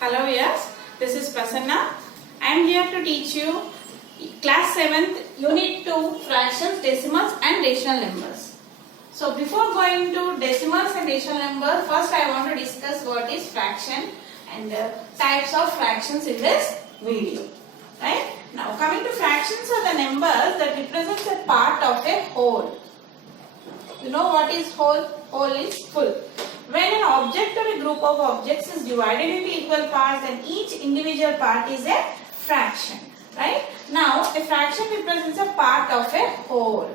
Hello, yes. This is Prasanna. I am here to teach you class 7th unit 2 fractions, decimals and rational numbers. So before going to decimals and rational numbers, first I want to discuss what is fraction and the types of fractions in this video. Right? Now coming to fractions are the numbers that represents a part of a whole. You know what is whole? Whole is full. When an object or a group of objects is divided into equal parts, then each individual part is a fraction. Right? Now, a fraction represents a part of a whole.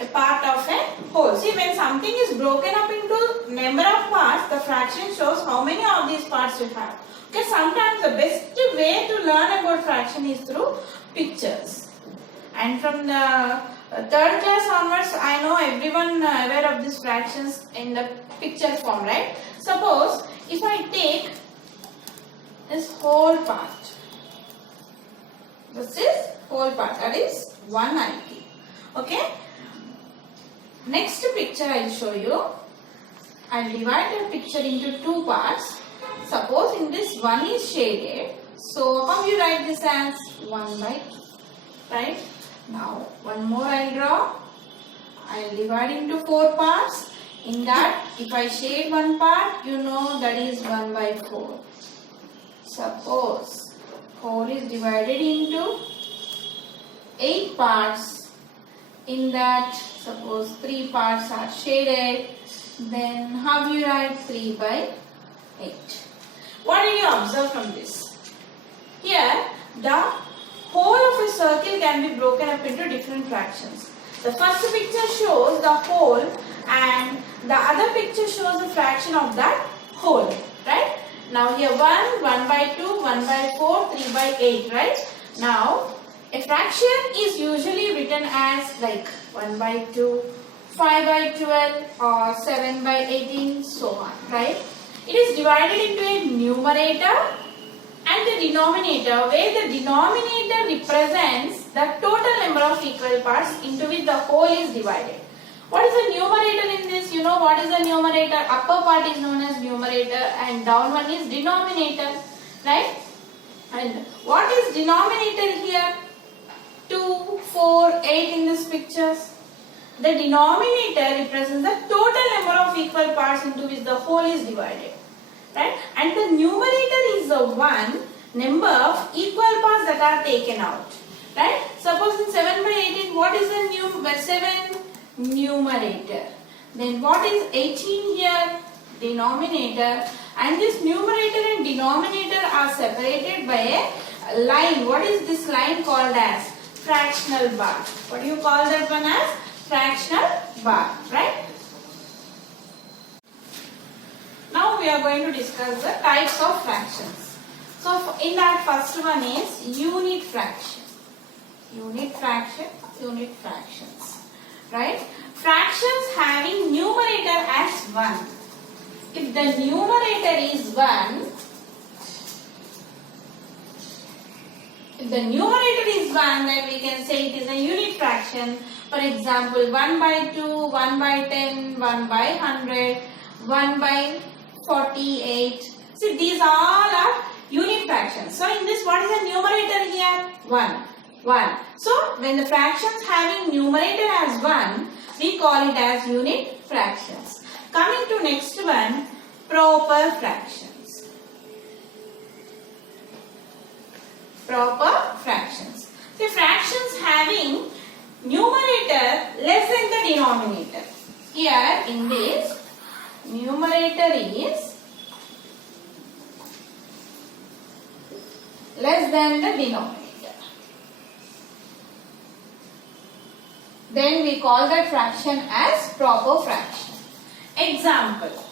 A part of a whole. See, when something is broken up into number of parts, the fraction shows how many of these parts you have. Okay, sometimes the best way to learn about fraction is through pictures. And from the third class onwards, I know everyone aware of these fractions in the picture form, right? Suppose if I take this whole part, this is whole part, that is 190. Okay. Next picture I will show you. I will divide the picture into two parts. Suppose in this one is shaded. So how you write this as 1 by 2. Right? Now one more I will draw. I will divide into 4 parts. In that if I shade one part, you know that is 1 by 4. Suppose whole is divided into 8 parts. In that suppose 3 parts are shaded. Then how you write 3 by 8. What did you observe from this? Here, the whole of a circle can be broken up into different fractions. The first picture shows the whole and the other picture shows the fraction of that whole. Right? Now here 1 by 2, 1 by 4, 3 by 8. Right? Now, a fraction is usually written as like 1 by 2, 5 by 12 or 7 by 18, so on. Right? It is divided into a numerator and the denominator, where the denominator represents the total number of equal parts into which the whole is divided. What is the numerator in this? You know what is the numerator? Upper part is known as numerator and down one is denominator. Right? And what is denominator here? 2, 4, 8 in this pictures. The denominator represents the total number of equal parts into which the whole is divided. Right? And the numerator is the one number of equal parts that are taken out. Right? Suppose in 7 by 18, what is the 7? Numerator. Then what is 18 here? Denominator. And this numerator and denominator are separated by a line. What is this line called as? Fractional bar. What do you call that one as? Fractional bar. Right? Now we are going to discuss the types of fractions. So in that first one is unit fraction. Unit fraction, unit fractions. Right? Fractions having numerator as 1. If the numerator is 1, then we can say it is a unit fraction. For example, 1 by 2, 1 by 10, 1 by 100, 1 by 48. See, these all are unit fractions. So in this, what is the numerator here? 1. 1. So when the fractions having numerator as 1, we call it as unit fractions. Coming to next one, proper fractions. Proper fractions. The fractions having numerator less than the denominator. Here in this, numerator is less than the denominator. Then we call that fraction as proper fraction. Example: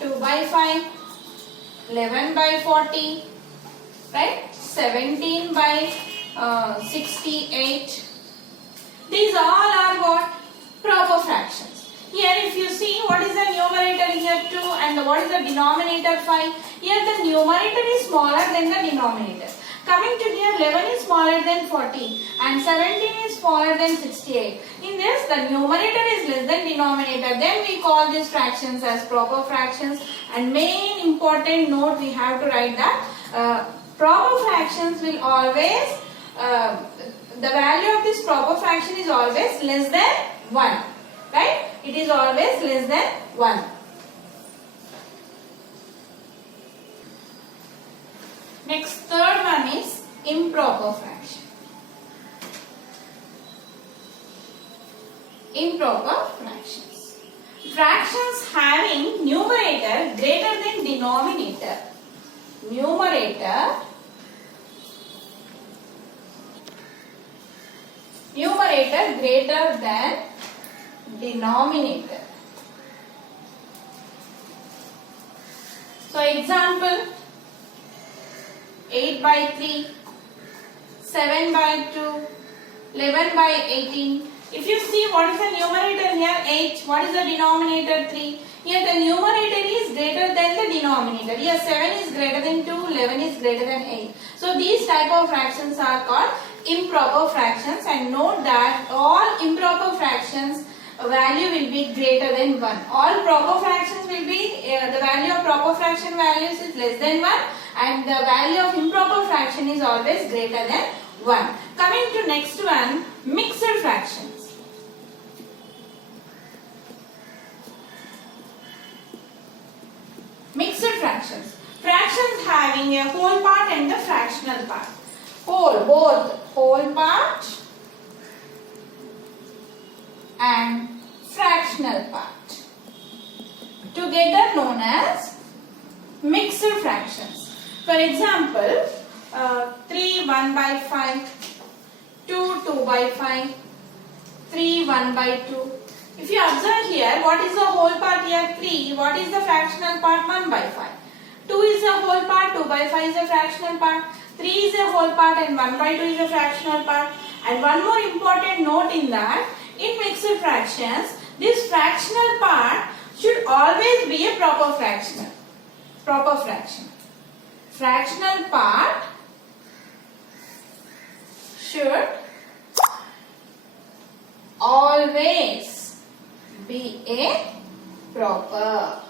2 by 5, 11 by 40, right? 17 by 68. These all are what? Proper fractions. Here if you see, what is the numerator here 2 and what is the denominator 5? Here the numerator is smaller than the denominator. Coming to here, 11 is smaller than 40 and 17 is smaller than 68. In this, the numerator is less than denominator. Then we call these fractions as proper fractions. And main important note we have to write that proper fractions will always, the value of this proper fraction is always less than 1. Right? It is always less than 1. Next, third one is improper fraction. Improper fractions. Fractions having numerator greater than denominator. Numerator greater than denominator. So example, 8 by 3, 7 by 2, 11 by 18. If you see what is the numerator here, 8. What is the denominator, 3. Here the numerator is greater than the denominator. Here 7 is greater than 2, 11 is greater than 8. So these type of fractions are called improper fractions, and note that all improper fractions value will be greater than 1. All proper fractions will be, the value of proper fraction values is less than 1 and the value of improper fraction is always greater than 1. Coming to next one, mixed fractions. Mixed fractions. Fractions having a whole part and the fractional part. Both whole part and fractional part together known as mixed fractions. For example, 3 1 by 5, 2 2 by 5, 3 1 by 2. If you observe here, what is the whole part here? 3. What is the fractional part? 1 by 5. 2 is the whole part, 2 by 5 is the fractional part, 3 is the whole part and 1 by 2 is the fractional part. And one more important note in that, in mixed fractions, this fractional part should always be a proper fraction. Fractional part should always be a proper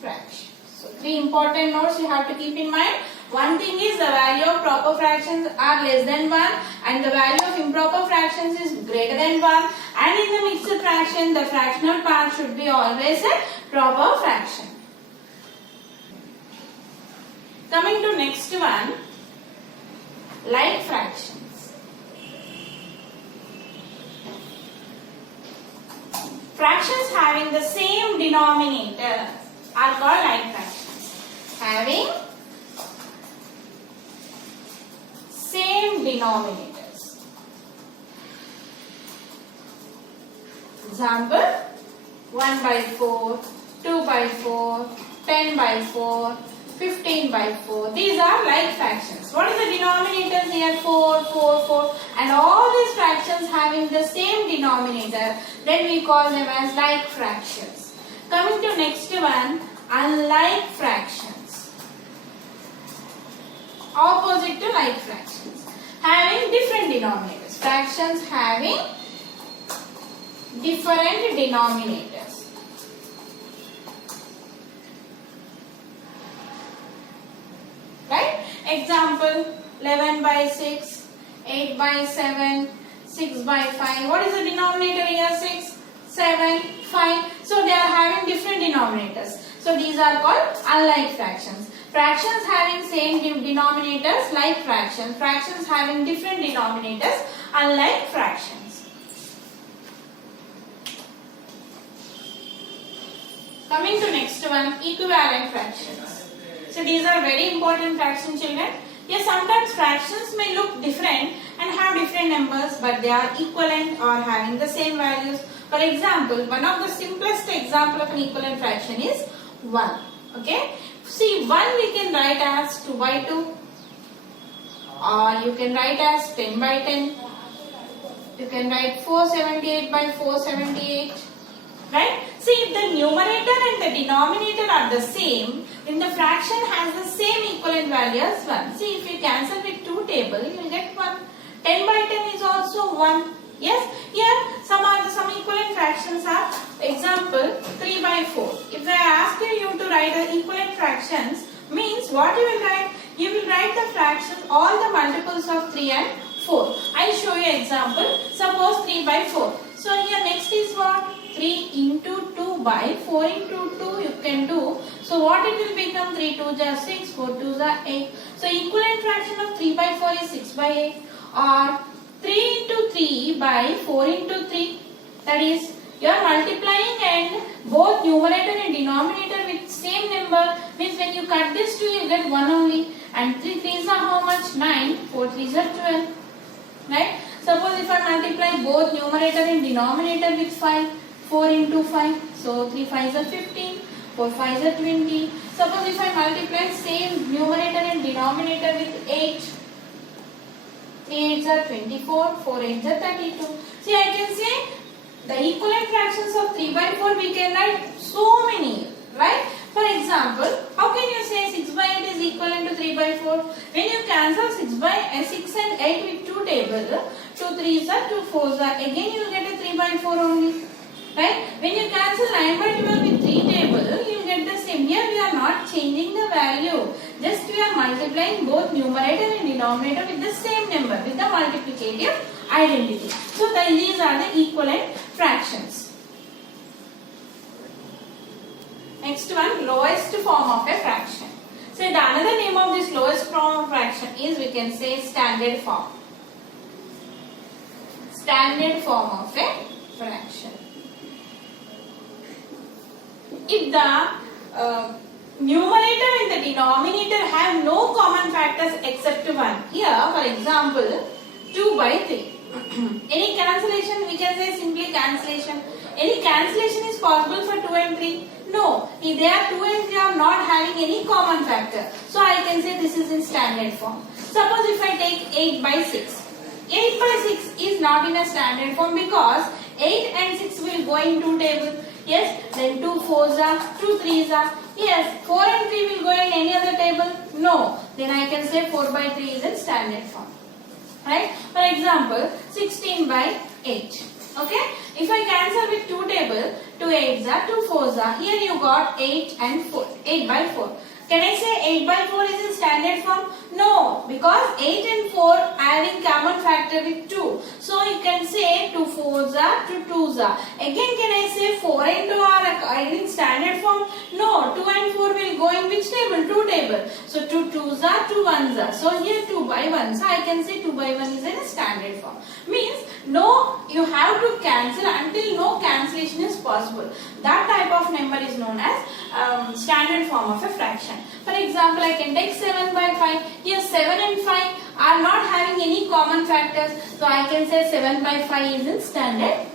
fraction. So 3 important notes you have to keep in mind. One thing is the value of proper fractions are less than 1 and the value of improper fractions is greater than 1, and in the mixed fraction the fractional part should be always a proper fraction. Coming to next one, like fractions. Fractions having the same denominator are called like fractions. Having same denominators. Example, 1 by 4, 2 by 4, 10 by 4, 15 by 4. These are like fractions. What is the denominators here? 4, 4, 4. And all these fractions having the same denominator, then we call them as like fractions. Coming to next one, unlike fractions. Opposite to like fractions. Having different denominators. Fractions having different denominators. Right? Example, 11 by 6, 8 by 7, 6 by 5. What is the denominator here? 6, 7, 5. So they are having different denominators. So these are called unlike fractions. Fractions having same denominators, like fractions. Fractions having different denominators, unlike fractions. Coming to next one, equivalent fractions. So these are very important fractions, children. Yes, sometimes fractions may look different and have different numbers, but they are equivalent or having the same values. For example, one of the simplest example of an equivalent fraction is 1. Okay. See, 1 we can write as 2 by 2, or you can write as 10 by 10. You can write 478 by 478. Right? See, if the numerator and the denominator are the same, then the fraction has the same equivalent value as 1. See, if you cancel with 2 table, you will get 1. 10 by 10 is also 1. Yes, here some equivalent fractions are, example 3 by 4. If I ask you to write the equivalent fractions, means what you will write? You will write the fractions, all the multiples of 3 and 4. I will show you example. Suppose 3 by 4. So here next is what? 3 into 2 by 4 into 2 you can do. So what it will become? 3 2 is 6, 4 2 is 8. So equivalent fraction of 3 by 4 is 6 by 8. Or 3 into 3 by 4 into 3. That is, you are multiplying and both numerator and denominator with same number. Means when you cut this 2 you get 1 only. And 3 3s are how much? 9. 4 3s are 12. Right? Suppose if I multiply both numerator and denominator with 5. 4 into 5. So 3 5s are 15. 4 5s are 20. Suppose if I multiply same numerator and denominator with 8. 3 8s are 24. 4 8s are 32. See, I can say the equivalent fractions of 3 by 4 we can write so many. Right? For example, how can you say 6 by 8 is equivalent to 3 by 4? When you cancel 6 and 8 with 2 table, 2 3s are 2 4s are. Again you will get a 3 by 4 only. Right? When you cancel 9 by 12 with 3 table, you will get the same. Here we are not changing the value. Just we are multiplying both numerator and denominator with the same number, with the multiplicative identity. So these are the equivalent fractions. Next one, lowest form of a fraction. So the another name of this lowest form of fraction is, we can say, standard form. Standard form of a fraction. If the numerator and the denominator have no common factors except 1. Here, for example, 2 by 3. Any cancellation, we can say simply cancellation. Any cancellation is possible for 2 and 3? No. If they are 2 and 3 are not having any common factor. So I can say this is in standard form. Suppose if I take 8 by 6. 8 by 6 is not in a standard form because 8 and 6 will go in 2 tables. Yes, then 2 4s are, 2 3s are. Yes, 4 and 3 will go in any other table? No. Then I can say 4 by 3 is in standard form. Right? For example, 16 by 8. Okay? If I cancel with 2 table, 2 8s are, 2 4s are. Here you got 8 and 4. 8 by 4. Can I say 8 by 4 is in standard form? No, because 8 and 4 having common factor with 2. So you can say 2 4s are, 2 2s are. Again, can I say 4 and 2 are in standard form? No, 2 and 4 will go in which table? 2 table. So 2 2s are, 2 1s are. So here 2 by 1. So I can say 2 by 1 is in a standard form. Means no, you have to cancel until no cancellation is possible. That type of number is known as standard form of a fraction. For example, I can take 7 by 5. Here 7 and 5 are not having any common factors. So I can say 7 by 5 is in standard